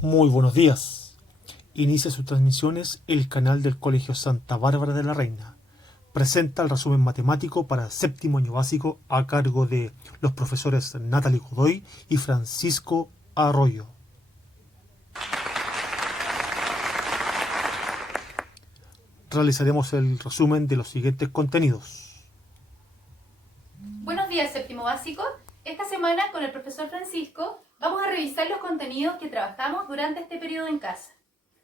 Muy buenos días. Inicia sus transmisiones el canal del Colegio Santa Bárbara de la Reina. Presenta el resumen matemático para séptimo año básico a cargo de los profesores Natalie Godoy y Francisco Arroyo. Realizaremos el resumen de los siguientes contenidos. Buenos días, séptimo básico. Esta semana con el profesor Francisco vamos a revisar los contenidos que trabajamos durante este periodo en casa.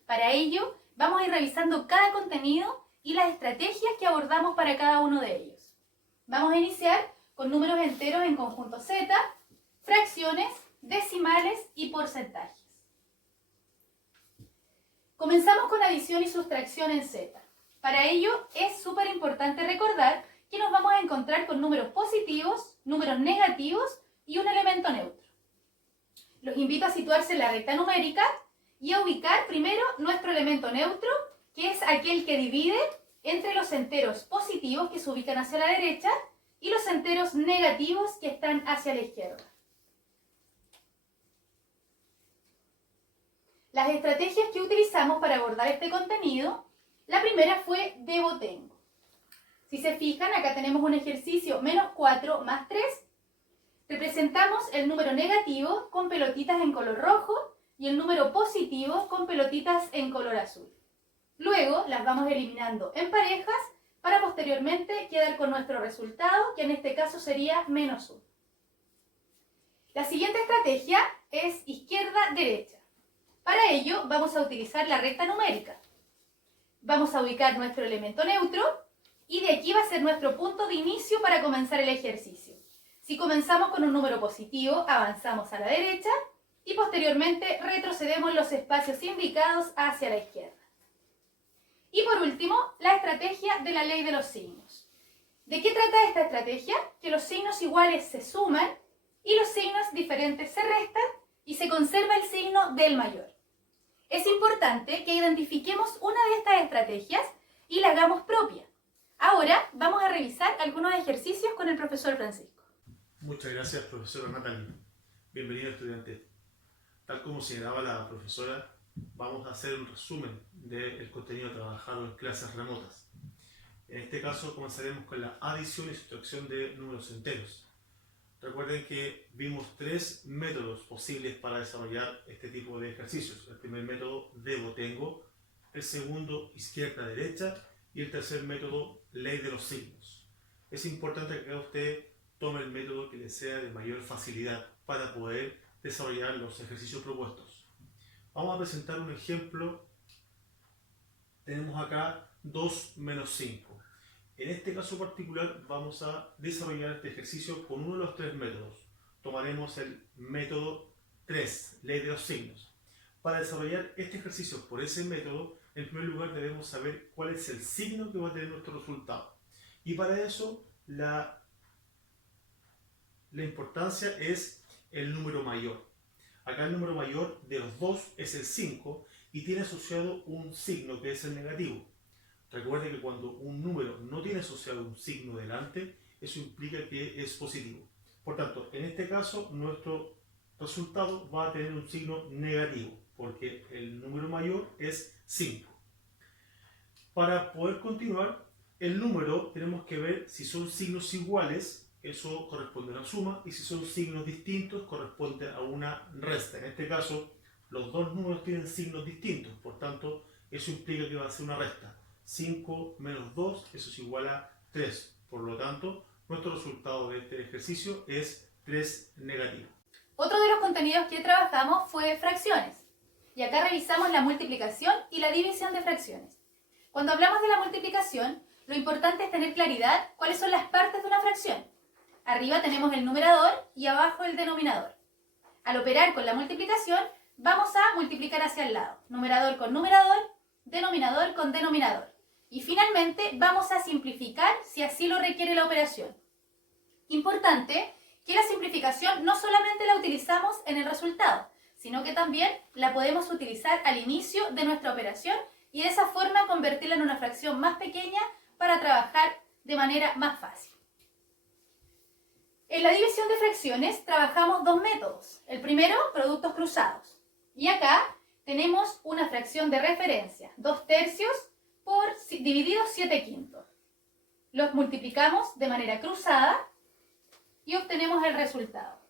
Para ello, vamos a ir revisando cada contenido y las estrategias que abordamos para cada uno de ellos. Vamos a iniciar con números enteros en conjunto Z, fracciones, decimales y porcentajes. Comenzamos con adición y sustracción en Z. Para ello, es súper importante recordar que nos vamos a encontrar con números positivos, números negativos y un elemento neutro. Los invito a situarse en la recta numérica y a ubicar primero nuestro elemento neutro, que es aquel que divide entre los enteros positivos que se ubican hacia la derecha y los enteros negativos que están hacia la izquierda. Las estrategias que utilizamos para abordar este contenido, la primera fue debo-tengo. Si se fijan, acá tenemos un ejercicio menos 4 más 3. Representamos el número negativo con pelotitas en color rojo y el número positivo con pelotitas en color azul. Luego las vamos eliminando en parejas para posteriormente quedar con nuestro resultado, que en este caso sería menos 1. La siguiente estrategia es izquierda-derecha. Para ello vamos a utilizar la recta numérica. Vamos a ubicar nuestro elemento neutro y de aquí va a ser nuestro punto de inicio para comenzar el ejercicio. Si comenzamos con un número positivo, avanzamos a la derecha y posteriormente retrocedemos los espacios indicados hacia la izquierda. Y por último, la estrategia de la ley de los signos. ¿De qué trata esta estrategia? Que los signos iguales se suman y los signos diferentes se restan y se conserva el signo del mayor. Es importante que identifiquemos una de estas estrategias y la hagamos propia. Ahora vamos a revisar algunos ejercicios con el profesor Francisco. Muchas gracias, profesora Natalie. Bienvenido, estudiante. Tal como señalaba la profesora, vamos a hacer un resumen del contenido trabajado en clases remotas. En este caso comenzaremos con la adición y sustracción de números enteros. Recuerden que vimos 3 métodos posibles para desarrollar este tipo de ejercicios. El primer método, debo-tengo. El segundo, izquierda-derecha. Y el tercer método, ley de los signos. Es importante que usted tome el método que le sea de mayor facilidad para poder desarrollar los ejercicios propuestos. Vamos a presentar un ejemplo. Tenemos acá 2 menos 5. En este caso particular vamos a desarrollar este ejercicio con uno de los 3 métodos. Tomaremos el método 3, ley de los signos. Para desarrollar este ejercicio por ese método, en primer lugar debemos saber cuál es el signo que va a tener nuestro resultado. Y para eso la importancia es el número mayor. Acá el número mayor de los dos es el 5 y tiene asociado un signo que es el negativo. Recuerde que cuando un número no tiene asociado un signo delante, eso implica que es positivo. Por tanto, en este caso, nuestro resultado va a tener un signo negativo, porque el número mayor es 5. Para poder continuar, el número tenemos que ver si son signos iguales, eso corresponde a una suma, y si son signos distintos, corresponde a una resta. En este caso, los dos números tienen signos distintos, por tanto, eso implica que va a ser una resta. 5 menos 2, eso es igual a 3. Por lo tanto, nuestro resultado de este ejercicio es 3 negativo. Otro de los contenidos que trabajamos fue fracciones. Y acá revisamos la multiplicación y la división de fracciones. Cuando hablamos de la multiplicación, lo importante es tener claridad cuáles son las partes de una fracción. Arriba tenemos el numerador y abajo el denominador. Al operar con la multiplicación, vamos a multiplicar hacia el lado. Numerador con numerador, denominador con denominador. Y finalmente vamos a simplificar si así lo requiere la operación. Importante que la simplificación no solamente la utilizamos en el resultado, sino que también la podemos utilizar al inicio de nuestra operación y de esa forma convertirla en una fracción más pequeña para trabajar de manera más fácil. En la división de fracciones trabajamos 2 métodos. El primero, productos cruzados. Y acá tenemos una fracción de referencia, 2/3 dividido 7/5. Los multiplicamos de manera cruzada y obtenemos el resultado.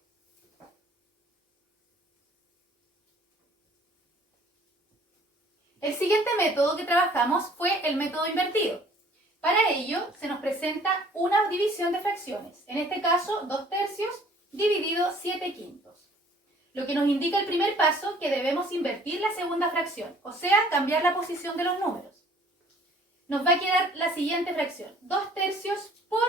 El siguiente método que trabajamos fue el método invertido. Para ello se nos presenta una división de fracciones, en este caso 2/3 dividido 7/5. Lo que nos indica el primer paso que debemos invertir la segunda fracción, o sea, cambiar la posición de los números. Nos va a quedar la siguiente fracción, 2/3 por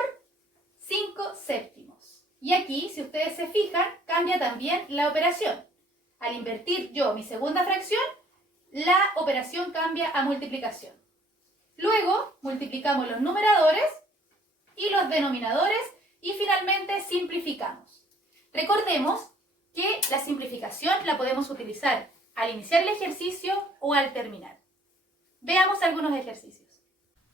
5/7. Y aquí, si ustedes se fijan, cambia también la operación. Al invertir yo mi segunda fracción, la operación cambia a multiplicación. Luego, multiplicamos los numeradores y los denominadores y finalmente simplificamos. Recordemos que la simplificación la podemos utilizar al iniciar el ejercicio o al terminar. Veamos algunos ejercicios.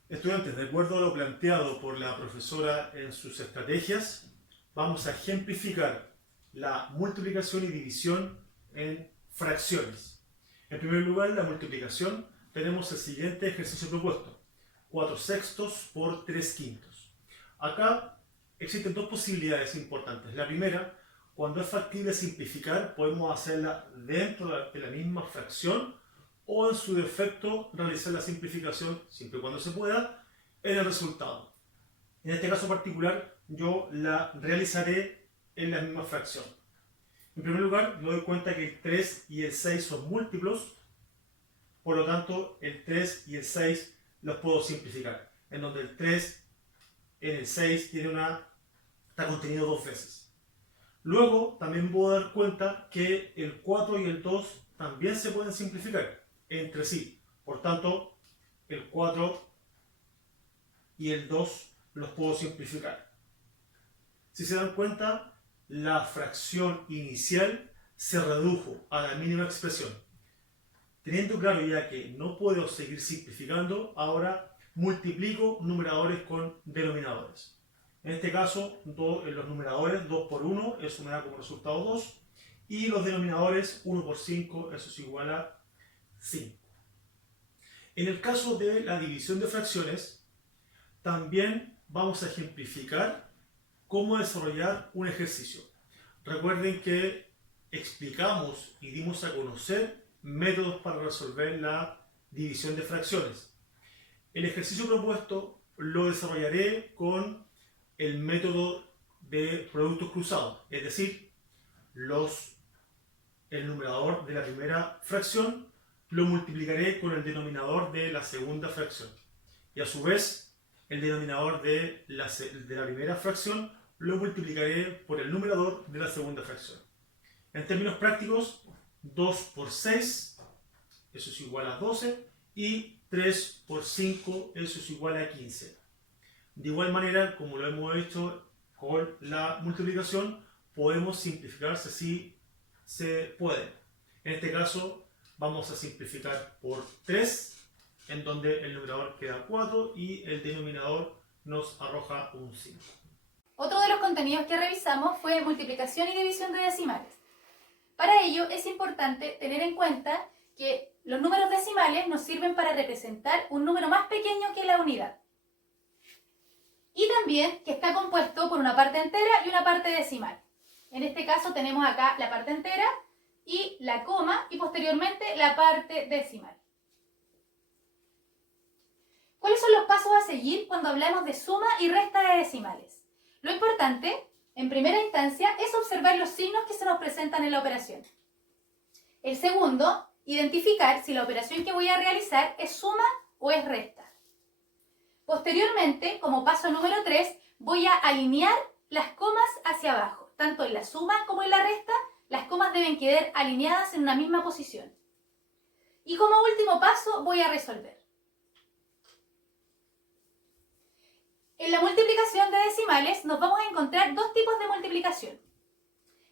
Estudiantes, de acuerdo a lo planteado por la profesora en sus estrategias, vamos a ejemplificar la multiplicación y división en fracciones. En primer lugar, la multiplicación, tenemos el siguiente ejercicio propuesto, 4/6 por 3/5. Acá existen dos posibilidades importantes. La primera, cuando es factible simplificar, podemos hacerla dentro de la misma fracción o en su defecto realizar la simplificación, siempre y cuando se pueda, en el resultado. En este caso particular, yo la realizaré en la misma fracción. En primer lugar, me doy cuenta que el 3 y el 6 son múltiplos, por lo tanto, el 3 y el 6 los puedo simplificar, en donde el 3 en el 6 está contenido 2 veces. Luego, también puedo dar cuenta que el 4 y el 2 también se pueden simplificar entre sí. Por tanto, el 4 y el 2 los puedo simplificar. Si se dan cuenta, la fracción inicial se redujo a la mínima expresión. Teniendo claro ya que no puedo seguir simplificando, ahora multiplico numeradores con denominadores. En este caso, los numeradores 2 por 1, eso me da como resultado 2, y los denominadores 1 por 5, eso es igual a 5. En el caso de la división de fracciones, también vamos a ejemplificar cómo desarrollar un ejercicio. Recuerden que explicamos y dimos a conocer métodos para resolver la división de fracciones. El ejercicio propuesto lo desarrollaré con el método de productos cruzados, es decir, el numerador de la primera fracción lo multiplicaré con el denominador de la segunda fracción. Y a su vez, el denominador de la primera fracción lo multiplicaré por el numerador de la segunda fracción. En términos prácticos, 2 por 6, eso es igual a 12, y 3 por 5, eso es igual a 15. De igual manera, como lo hemos hecho con la multiplicación, podemos simplificar si se puede. En este caso, vamos a simplificar por 3, en donde el numerador queda 4 y el denominador nos arroja un 5. Otro de los contenidos que revisamos fue multiplicación y división de decimales. Para ello es importante tener en cuenta que los números decimales nos sirven para representar un número más pequeño que la unidad. Y también que está compuesto por una parte entera y una parte decimal. En este caso tenemos acá la parte entera y la coma y posteriormente la parte decimal. ¿Cuáles son los pasos a seguir cuando hablamos de suma y resta de decimales? Lo importante, en primera instancia, es observar los signos que se nos presentan en la operación. El segundo, identificar si la operación que voy a realizar es suma o es resta. Posteriormente, como paso número 3, voy a alinear las comas hacia abajo. Tanto en la suma como en la resta, las comas deben quedar alineadas en una misma posición. Y como último paso, voy a resolver. En la multiplicación de decimales nos vamos a encontrar dos tipos de multiplicación.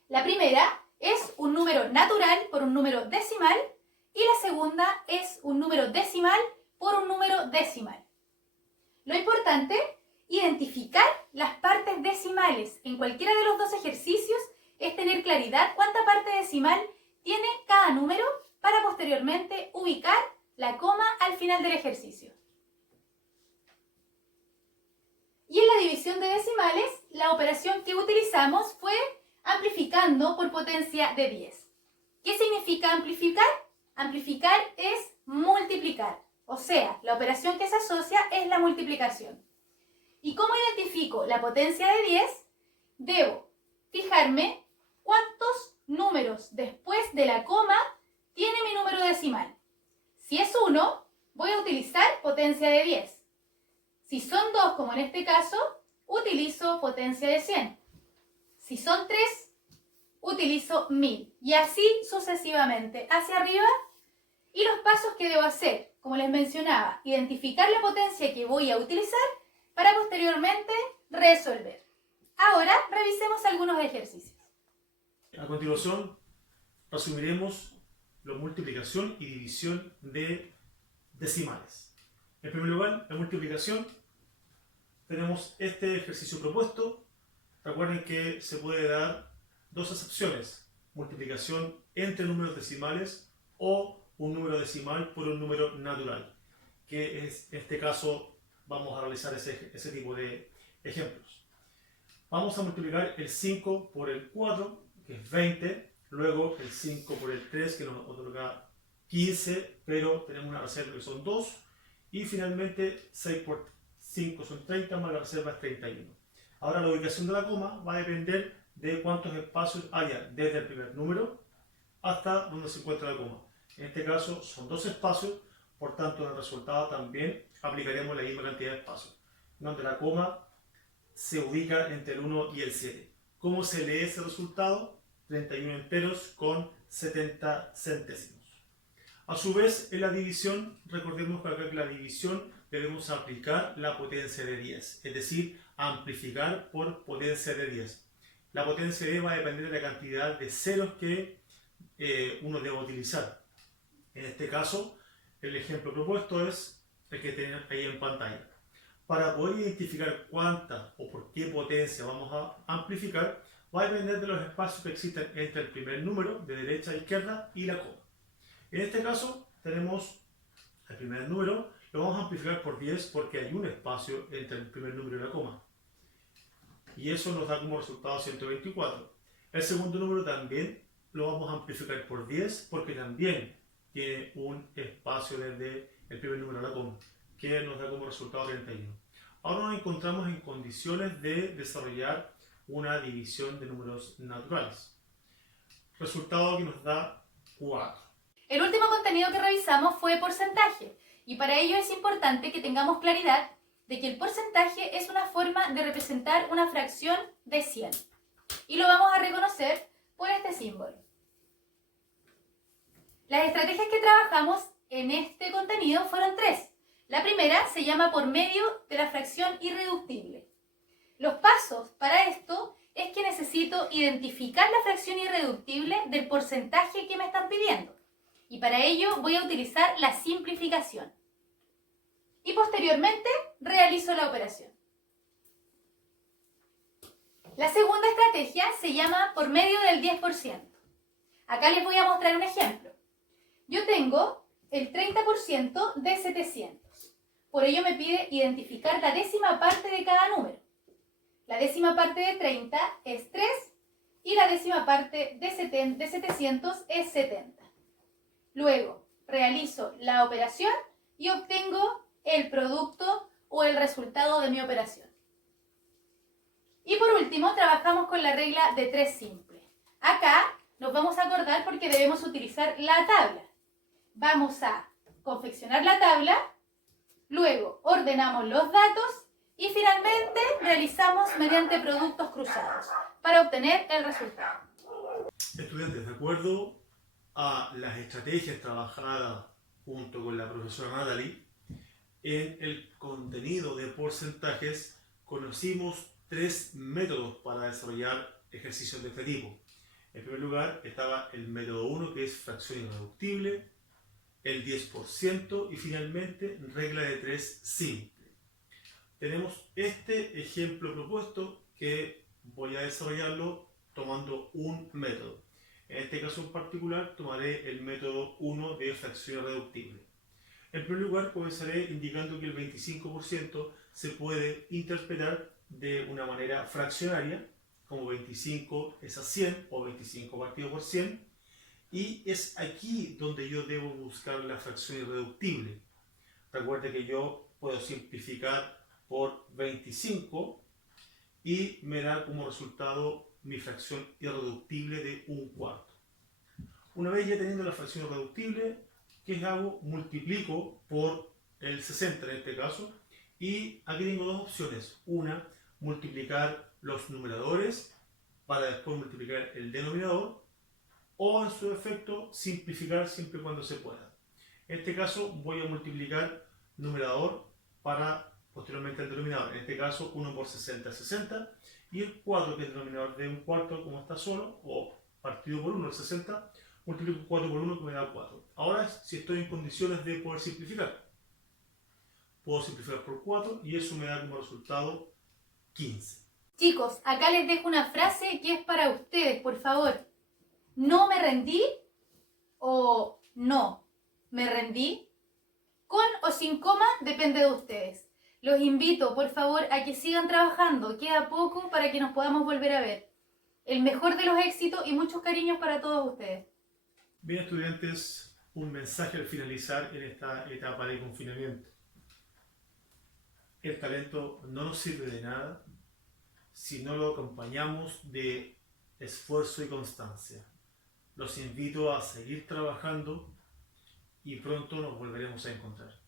La primera es un número natural por un número decimal y la segunda es un número decimal por un número decimal. Lo importante, identificar las partes decimales en cualquiera de los dos ejercicios es tener claridad cuánta parte decimal tiene cada número para posteriormente ubicar la coma al final del ejercicio. Y en la división de decimales, la operación que utilizamos fue amplificando por potencia de 10. ¿Qué significa amplificar? Amplificar es multiplicar, o sea, la operación que se asocia es la multiplicación. ¿Y cómo identifico la potencia de 10? Debo fijarme cuántos números después de la coma tiene mi número decimal. Si es 1, voy a utilizar potencia de 10. Si son 2, como en este caso, utilizo potencia de 100. Si son 3, utilizo 1000. Y así sucesivamente hacia arriba. Y los pasos que debo hacer, como les mencionaba, identificar la potencia que voy a utilizar para posteriormente resolver. Ahora revisemos algunos ejercicios. A continuación, resumiremos la multiplicación y división de decimales. En primer lugar, la multiplicación. Tenemos este ejercicio propuesto. Recuerden que se puede dar dos acepciones: multiplicación entre números decimales o un número decimal por un número natural, que es, en este caso vamos a realizar ese tipo de ejemplos. Vamos a multiplicar el 5 por el 4, que es 20, luego el 5 por el 3, que nos otorga 15, pero tenemos una reserva que son 2, y finalmente 6 por 5 son 30, más la reserva es 31. Ahora la ubicación de la coma va a depender de cuántos espacios haya desde el primer número hasta donde se encuentra la coma. En este caso son 2 espacios, por tanto en el resultado también aplicaremos la misma cantidad de espacios, donde la coma se ubica entre el 1 y el 7. ¿Cómo se lee ese resultado? 31 enteros con 70 centésimos. A su vez, en la división, recordemos que acá en la división debemos aplicar la potencia de 10, es decir, amplificar por potencia de 10. La potencia de 10 va a depender de la cantidad de ceros que uno debe utilizar. En este caso, el ejemplo propuesto es el que tienen ahí en pantalla. Para poder identificar cuánta o por qué potencia vamos a amplificar, va a depender de los espacios que existen entre el primer número, de derecha a izquierda, y la coma. En este caso, tenemos el primer número, lo vamos a amplificar por 10 porque hay un espacio entre el primer número y la coma. Y eso nos da como resultado 124. El segundo número también lo vamos a amplificar por 10 porque también tiene un espacio desde el primer número a la coma, que nos da como resultado 31. Ahora nos encontramos en condiciones de desarrollar una división de números naturales. Resultado que nos da 4. El último contenido que revisamos fue porcentaje, y para ello es importante que tengamos claridad de que el porcentaje es una forma de representar una fracción de 100. Y lo vamos a reconocer por este símbolo. Las estrategias que trabajamos en este contenido fueron 3. La primera se llama por medio de la fracción irreductible. Los pasos para esto es que necesito identificar la fracción irreductible del porcentaje que me están pidiendo. Y para ello voy a utilizar la simplificación. Y posteriormente realizo la operación. La segunda estrategia se llama por medio del 10%. Acá les voy a mostrar un ejemplo. Yo tengo el 30% de 700. Por ello me pide identificar la décima parte de cada número. La décima parte de 30 es 3 y la décima parte de 700 es 70. Luego realizo la operación y obtengo el producto o el resultado de mi operación. Y por último trabajamos con la regla de 3 simple. Acá nos vamos a acordar porque debemos utilizar la tabla. Vamos a confeccionar la tabla, luego ordenamos los datos y finalmente realizamos mediante productos cruzados para obtener el resultado. Estudiantes, de acuerdo a las estrategias trabajadas junto con la profesora Natalie, en el contenido de porcentajes conocimos 3 métodos para desarrollar ejercicios de este tipo. En primer lugar estaba el método 1, que es fracción irreductible, el 10% y finalmente regla de 3 simple. Tenemos este ejemplo propuesto que voy a desarrollarlo tomando un método. En este caso en particular tomaré el método 1 de fracción irreductible. En primer lugar comenzaré indicando que el 25% se puede interpretar de una manera fraccionaria, como 25 es a 100 o 25 partido por 100, y es aquí donde yo debo buscar la fracción irreductible. Recuerde que yo puedo simplificar por 25 y me da como resultado mi fracción irreductible de 1/4. Una vez ya teniendo la fracción irreductible, ¿qué hago? Multiplico por el 60 en este caso, y aquí tengo dos opciones. Una, multiplicar los numeradores para después multiplicar el denominador, o en su defecto simplificar siempre y cuando se pueda. En este caso voy a multiplicar numerador para posteriormente el denominador. En este caso 1 por 60 es 60, y el 4, que es el denominador de 1/4 como está solo, o partido por 1 el 60, multiplico 4 por 1 que me da 4. Ahora si estoy en condiciones de poder simplificar, puedo simplificar por 4 y eso me da como resultado 15. Chicos, acá les dejo una frase que es para ustedes, por favor. No me rendí o no me rendí. Con o sin coma depende de ustedes. Los invito, por favor, a que sigan trabajando. Queda poco para que nos podamos volver a ver. El mejor de los éxitos y muchos cariños para todos ustedes. Bien, estudiantes, un mensaje al finalizar en esta etapa de confinamiento. El talento no nos sirve de nada si no lo acompañamos de esfuerzo y constancia. Los invito a seguir trabajando y pronto nos volveremos a encontrar.